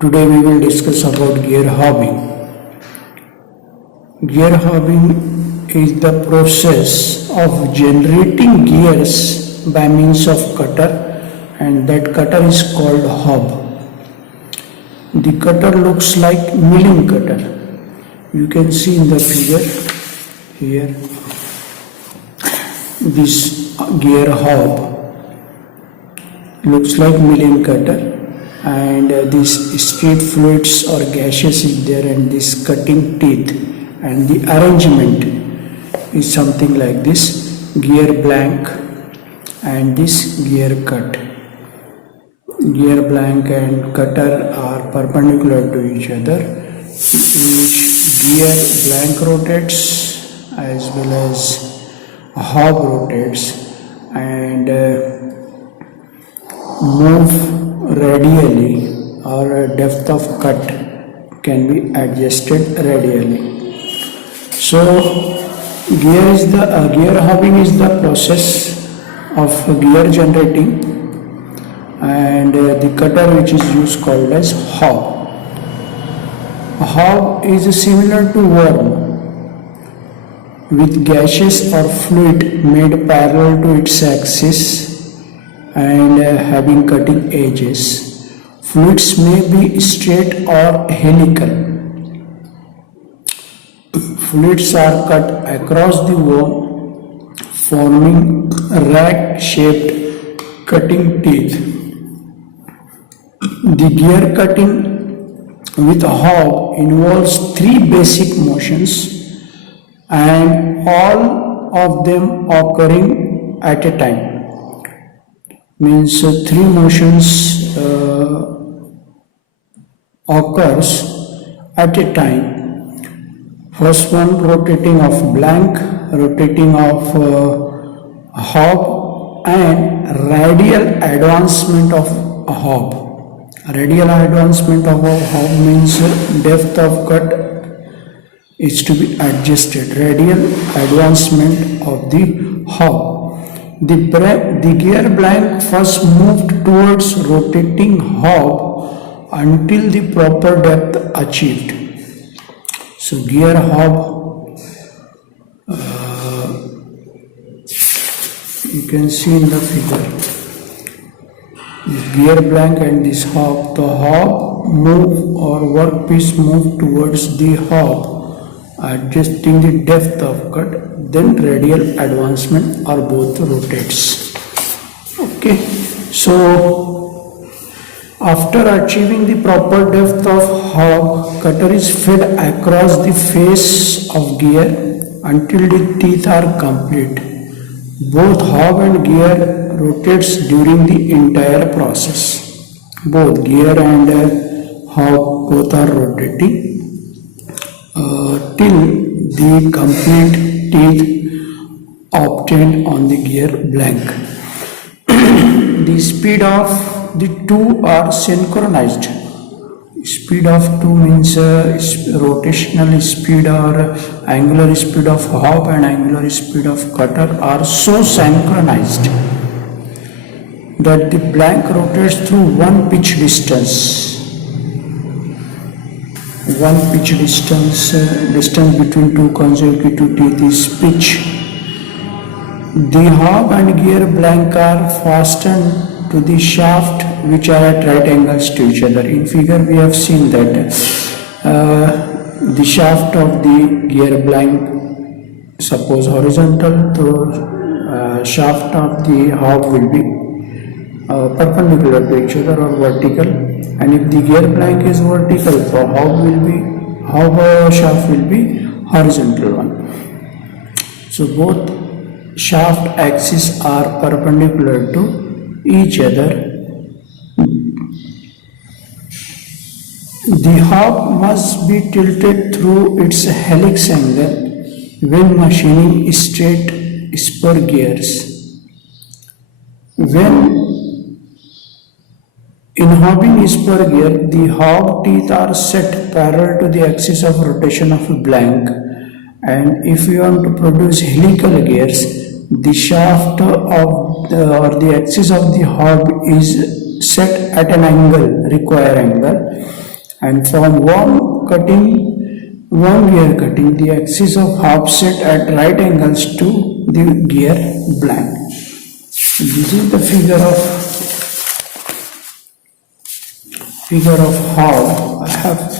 Today we will discuss about gear hobbing. Gear hobbing is the process of generating gears by means of cutter, and that cutter is called hob. The cutter looks like milling cutter. You can see in the figure here this gear hob looks like milling cutter, and this street fluids or gaseous is there, and this cutting teeth, and the arrangement is something like this: gear blank and this gear cut. Gear blank and cutter are perpendicular to each other. Each gear blank rotates as well as hob rotates and move radially, or depth of cut can be adjusted radially. So gear hobbing is the process of gear generating, and the cutter which is used called as hob. A hob is similar to worm with gaseous or fluid made parallel to its axis and having cutting edges. Fluids may be straight or helical. Fluids are cut across the worm, forming rag-shaped cutting teeth. The gear cutting with a hob involves three basic motions, and all of them occurring at a time. Means three motions occurs at a time. First one, rotating of blank, rotating of hob, and radial advancement of a hob. Radial advancement of a hob means depth of cut is to be adjusted. Radial advancement of the hob. The gear blank first moved towards rotating hob until the proper depth achieved. So gear hob, you can see in the figure. This gear blank and this hob, the hob move or workpiece move towards the hob, adjusting the depth of cut, then radial advancement or both rotates. Okay, so after achieving the proper depth of hob, cutter is fed across the face of gear until the teeth are complete. Both hob and gear rotates during the entire process. Both gear and hob both are rotating till the complete teeth obtained on the gear blank. The speed of the two are synchronized. Speed of two means rotational speed or angular speed of hob and angular speed of cutter are so synchronized that the blank rotates through one pitch distance. One pitch distance between two consecutive teeth is pitch. The hob and gear blank are fastened to the shaft which are at right angles to each other. In figure we have seen that the shaft of the gear blank, suppose horizontal, the shaft of the hob will be perpendicular to each other or vertical, and if the gear blank is vertical, the hob shaft will be horizontal one. So both shaft axes are perpendicular to each other. The hob must be tilted through its helix angle when machining straight spur gears. When in hobbing spur gear, the hob teeth are set parallel to the axis of rotation of a blank, and if you want to produce helical gears, the shaft of the axis of the hob is set at an angle, required angle, And from one gear cutting, the axis of hub set at right angles to the gear blank. This is the figure of how I have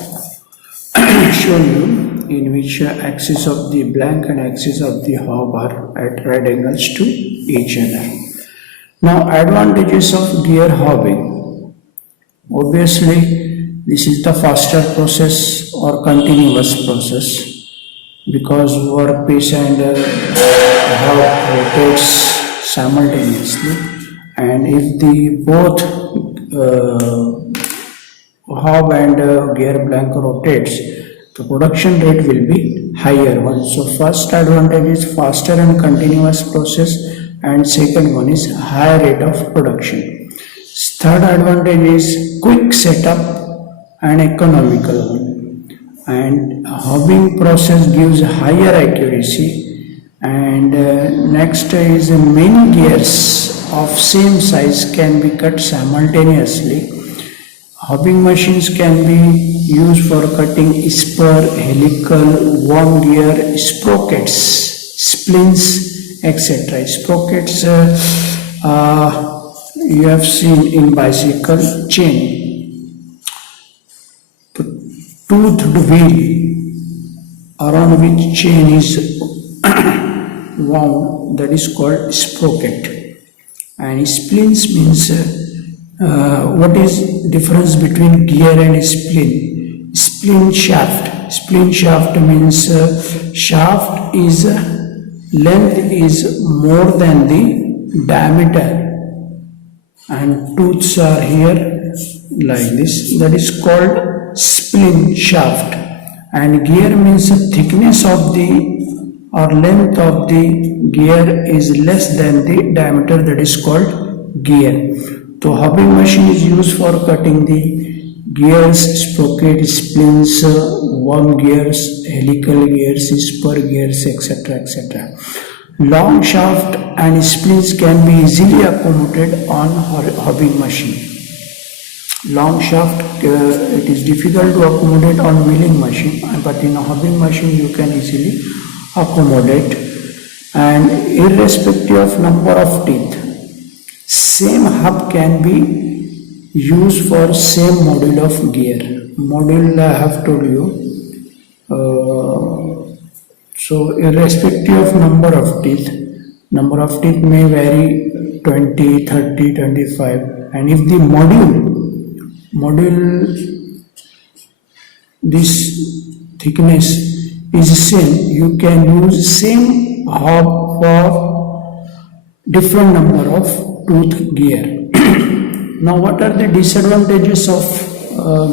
shown you, in which axis of the blank and axis of the hub are at right angles to each other. Now, advantages of gear hobbing. Obviously, this is the faster process or continuous process, because workpiece and hub rotates simultaneously, and if the both hub and gear blank rotates, the production rate will be higher one. So first advantage is faster and continuous process, and second one is higher rate of production. Third advantage is quick setup and economical one. And hobbing process gives higher accuracy. And next is many gears of same size can be cut simultaneously. Hobbing machines can be used for cutting spur, helical, worm gear, sprockets, splints, etc. Sprockets you have seen in bicycle chain. Toothed wheel around which chain is wound, that is called sprocket. And splints means what is difference between gear and spline? Spline shaft. Spline shaft means shaft is length is more than the diameter, and tooths are here like this. That is called spline shaft. And gear means thickness of the or length of the gear is less than the diameter, that is called gear. So hobbing machine is used for cutting the gears, sprocket, splints, worm gears, helical gears, spur gears, etc. etc. Long shaft and splints can be easily accommodated on hobbing machine. Long shaft it is difficult to accommodate on milling machine, but in a hobbing machine you can easily accommodate. And irrespective of number of teeth, same hub can be used for same module of gear. Module I have told you. So irrespective of number of teeth may vary 20, 30, 25, and if the module this thickness is same, you can use same hub for different number of tooth gear. Now, what are the disadvantages of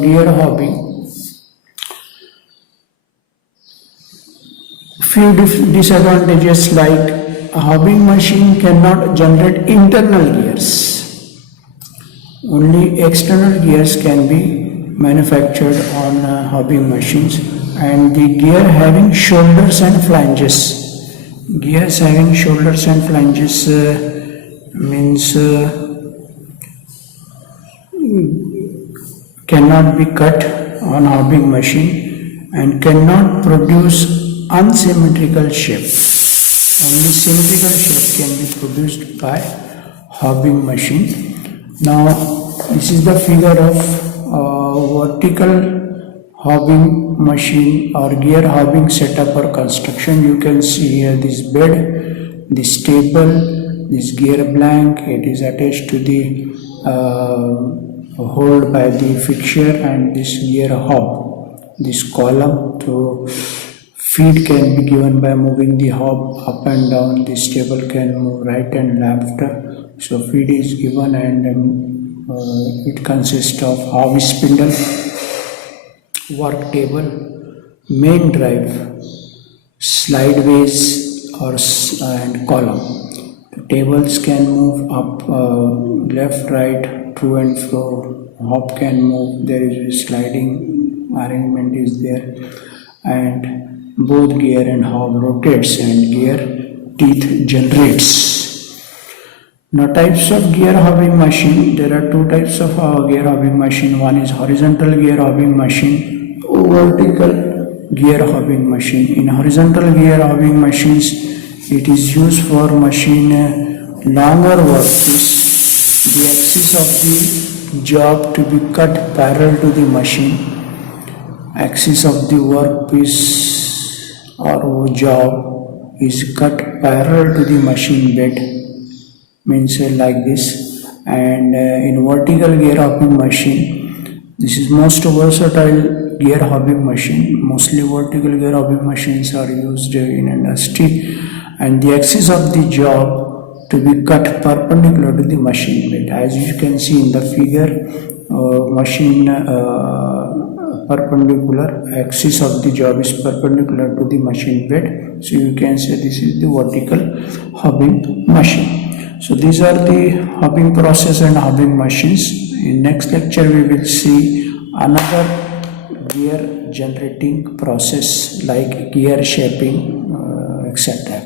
gear hobbing? Few disadvantages, like a hobbing machine cannot generate internal gears. Only external gears can be manufactured on hobbing machines, and the gear having shoulders and flanges. Gears having shoulders and flanges means cannot be cut on hobbing machine and cannot produce unsymmetrical shape. Only symmetrical shape can be produced by hobbing machine. Now this is the figure of vertical hobbing machine or gear hobbing setup or construction. You can see here this bed, this table, this gear blank. It is attached to the hold by the fixture, and this gear hub, this column. So feed can be given by moving the hub up and down. This table can move right and left. So feed is given, and it consists of hub spindle, work table, main drive, slideways and column. The tables can move up, left, right, to and fro. Hub can move. There is a sliding arrangement is there, and both gear and hub rotates, and gear teeth generates. Now types of gear hobbing machine. There are two types of gear hobbing machine. One is horizontal gear hobbing machine, vertical gear hobbing machine. In horizontal gear hobbing machines, it is used for machine longer workpiece. The axis of the job to be cut parallel to the machine. Axis of the workpiece or job is cut parallel to the machine bed, means like this. And in vertical gear hobbing machine, this is most versatile gear hobbing machine. Mostly vertical gear hobbing machines are used in industry, and the axis of the job to be cut perpendicular to the machine bed. As you can see in the figure, machine perpendicular, axis of the job is perpendicular to the machine bed. So you can say this is the vertical hobbing machine. So these are the hobbing process and hobbing machines. In next lecture we will see another gear generating process like gear shaping, etc.